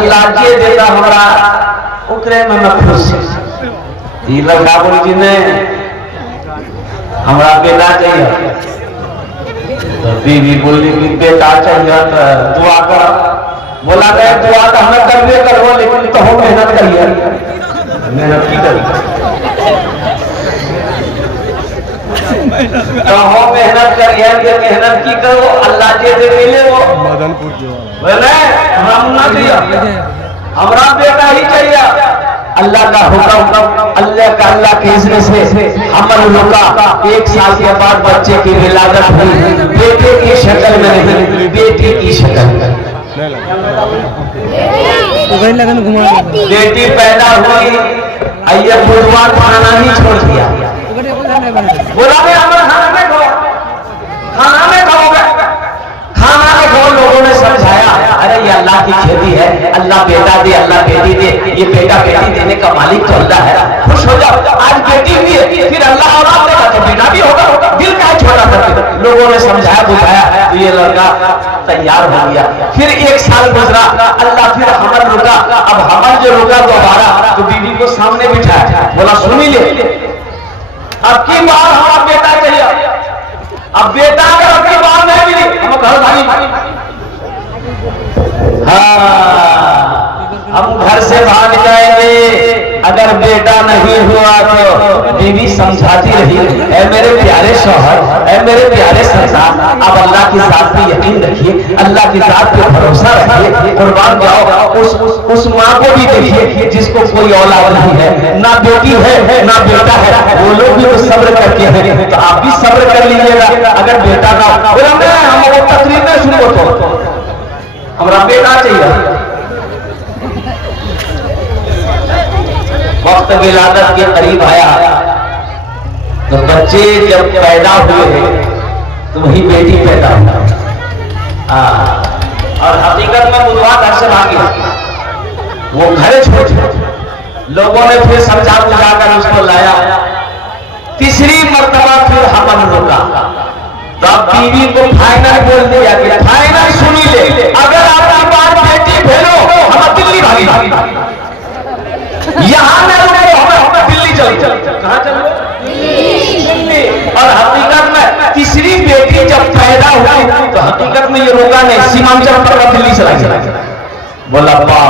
अल्लाह जे देता हमरा उतरे में मैं खुश। ये लड़का बोल जी ने हमरा बेटा चाहिए, तो बीवी बोली कि बेटा चाहिए तो दुआ कर। बोला गया दुआ तो हमें करबे करो, लेकिन तो हम मेहनत करिए। मेहनत की करिए तो हम मेहनत करिए, मेहनत की करो, अल्लाह जे दे मिले वो बोले हम ना दिया, हमरा बेटा ही चाहिए। अल्लाह का हुक्म, अल्लाह के इज़्न से हमर रुका 1 साल के बाद बच्चे की विलादत हुई। बेटे की शक्ल में नहीं, बेटी की शक्ल में। बेटी पैदा हुई, अय्यब बुधवार खाना ही छोड़ दिया। बोला मैं हमारा खाना में खाओ, खाना में खाओगे, खाना में खाओ। लोगों ने समझाया अरे ये अल्लाह की खेती है, अल्लाह बेटा दे, अल्लाह बेटी दे, ये बेटा बेटी देने का मालिक तो अल्लाह है, खुश हो जाओ। आज बेटी भी है, फिर अल्लाह औलाद देगा तो बेटा भी होगा, दिल का छोटा करके लोगों ने समझाया बुझाया, तो ये लड़का तैयार हो गया। फिर 1 साल गुजरा, अल्लाह फिर हमल रुका। अब हमल जो रुका दोबारा, तो बीवी को सामने बिठाया, बोला सुनी ले, अब की बार हमारा बेटा चाहिए। अब बेटा अगर अब की बार नहीं मिली हम घर भागी। हाँ, हम घर से भाग जाएंगे। अगर बेटा नहीं हुआ तो बीवी समझाती रही, ऐ मेरे प्यारे शौहर, ऐ मेरे प्यारे सरदार, अब अल्लाह की जात पे यकीन रखिए, अल्लाह की जात पे भरोसा रखिए, कुर्बान जाओ। उस माँ को भी देखिए जिसको कोई औलाद नहीं है, ना बेटी है ना बेटा है, वो लोग भी तो सब्र करके हैं, तो आप भी सब्र कर लीजिएगा। अगर बेटा ना बोला मैं हम वो तकरीर में सुनो तो हमारा बेटा चाहिए। वक्त विलादत के करीब आया तो बच्चे जब पैदा हुए तो वही बेटी पैदा हुआ। और हकीकत में बुधवार घर से भाग गया, वो घरे छोड़। लोगों ने फिर समझा बुझा कर उसको लाया। तीसरी मर्तबा फिर हमल रुका, तो अब बीवी को फाइनल बोल दिया कि फाइनल सुनी ले, अगर आपकी बात बेटी भेलो हम दिल्ली भागी, यहाँ में हमें दिल्ली चलो। कहाँ चलो? दिल्ली। और हकीकत में तीसरी बेटी जब पैदा हुई तो हकीकत में ये रोका नहीं, सीमांचल पर दिल्ली चला गया। बोला बा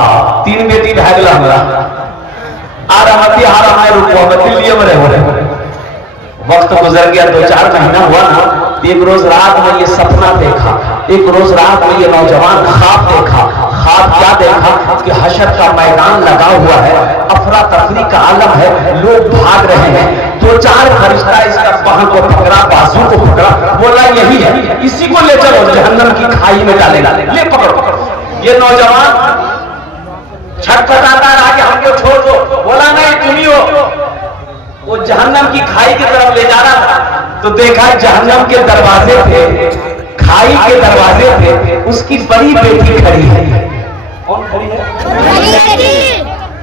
3 बेटी भाग ला हमारा आरामती हारा में रुको, दिल्ली में रहे। वक्त गुजर गया, 2-4 महीना हुआ ना। एक रोज रात में ये सपना देखा, एक रोज रात में ये नौजवान ख्वाब देखा। ख्वाब क्या देखा कि हशर का मैदान लगा हुआ है, अफरा तफरी का आलम है, लोग भाग रहे हैं। 2-4 फरिश्ता इसका बाह को पकड़ा, बाजू को पकड़ा, बोला यही है, इसी को ले चलो जहन्नम की खाई में डालेगा, ले पकड़ो। ये नौजवान छटपटाता रहा कि हमको छोड़ दो, बोला नहीं तुम हो। वो जहन्नम की खाई की तरफ ले जा रहा था तो देखा जहन्नम के दरवाजे थे, खाई के दरवाजे थे, उसकी बड़ी बेटी खड़ी है। कौन खड़ी है?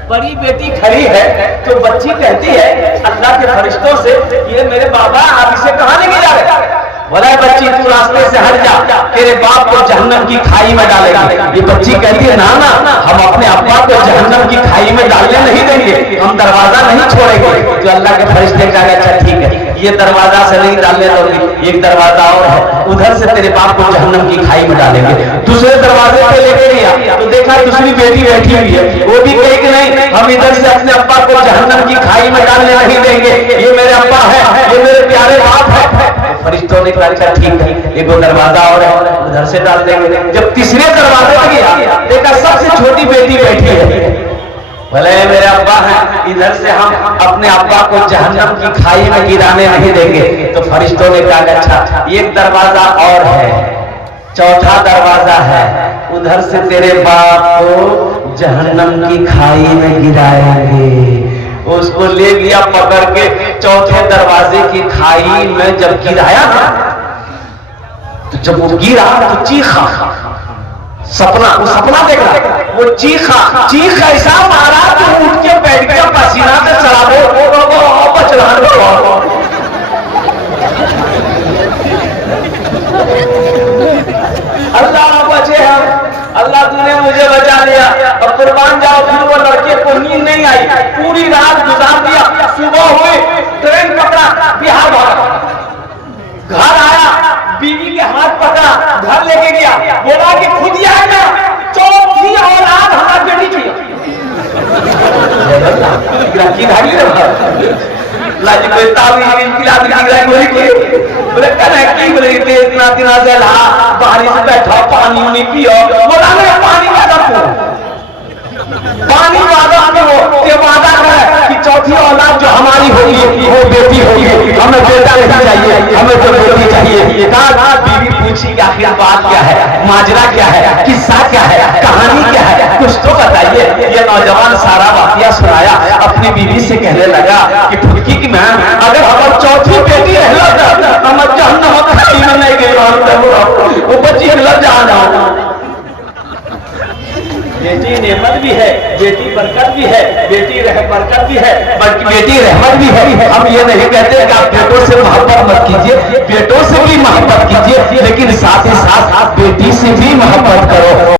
बड़ी बेटी खड़ी है। तो बच्ची कहती है अल्लाह के फरिश्तों से, ये मेरे बाबा आप इसे कहाँ लेके जा रहे? बोला बच्ची तू रास्ते से हट जा, तेरे बाप को जहन्नम की खाई में डालेगा। ये बच्ची कहती है ना ना, हम अपने अब्बा को जहन्नम की खाई में डालने नहीं देंगे, हम दरवाजा नहीं छोड़ेंगे। तो अल्लाह के फरिश्ते कहा अच्छा ठीक है, ये दरवाजा से नहीं डालने दोगे, एक दरवाजा और है, उधर से तेरे बाप को जहन्नम की खाई में डालेंगे। दूसरे दरवाजे पे लेके गया तो देखा दूसरी बेटी बैठी हुई है, वो भी कही कि नहीं हम इधर से अपने अब्बा को जहन्नम की खाई में डालने नहीं देंगे, ये मेरे अब्बा है, ये मेरे प्यारे बाप है। फरिश्तों ने कहा अच्छा ठीक है, एक दरवाजा और है, उधर से डाल देंगे। जब तीसरे दरवाजे पर गया देखा सबसे छोटी बेटी बैठी है, भले मेरे अब्बा हैं, इधर से हम अपने अब्बा को जहन्नम की खाई में गिराने नहीं देंगे। तो फरिश्तों ने कहा अच्छा एक दरवाजा और है, चौथा दरवाजा है, उधर से तेरे बाप को जहन्नम की खाई में गिराएंगे। उसको ले लिया पकड़ के, चौथे दरवाजे की खाई में जब गिराया ना, तो जब वो गिरा तो चीखा, सपना वो सपना देखा, वो चीख ऐसा मारा तो उठ के बैठ गया, पसीना से चला अल्लाह बचे हम, अल्लाह तूने मुझे बचा लिया। अब तो कुर्बान जाओ। फिर वो लड़के को नींद नहीं आई, पूरी रात गुजार दिया। सुबह हुई, ट्रेन पकड़ा, बिहार भागा। घर आया, बीवी के हाथ पकड़ा, घर लेके गया, बोला कि खुद ही आएगा, चौथी औलाद हमारा बेटी चाहिए। बोले बोले इतना दिन से बारिश बैठा, पानी नहीं पियो। बोला नहीं, पानी का पानी वादा के वादा है कि चौथी औलाद जो हमारी होगी वो बेटी होगी, हमें बेटा नहीं चाहिए, हमें तो बेटी चाहिए। कहा बीवी पूछी कि आखिर बात क्या है, माजरा क्या है, किस्सा क्या है, कहानी क्या है, कुछ तो बताइए। ये नौजवान सारा वाकया सुनाया। अपनी बीवी से कहने लगा कि फुटकी की मैं अगर हमारी चौथी बेटी रह हम जहन्नम नहीं गए, वो बच्ची जाना। बेटी नेमत भी है, बेटी बरकत भी है, बेटी बरकत भी है, बल्कि बेटी रहमत भी है। हम ये नहीं कहते कि आप बेटों से मोहब्बत मत कीजिए, बेटों से भी मोहब्बत कीजिए, लेकिन साथ ही साथ बेटी से भी मोहब्बत करो।